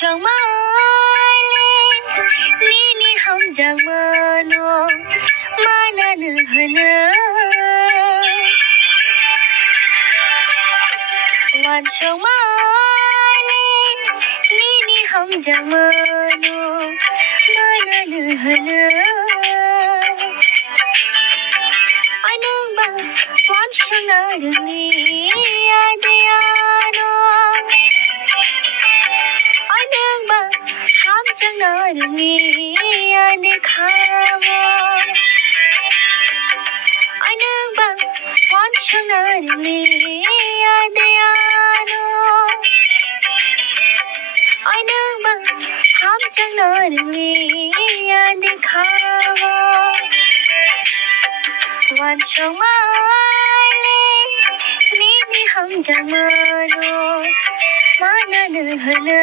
chong mai lên ni ni ham jang mano mana nu hana wan chong mai lên ni ni ham jang mano mana nu hana anang ba wan chong na ni adiano anang ba ham jang na ni ane khawa anang ba wan chong na ni adiano anang ba ham jang na ni ane khawa wan chong mai lên ni ni ham jang mano mana nu hana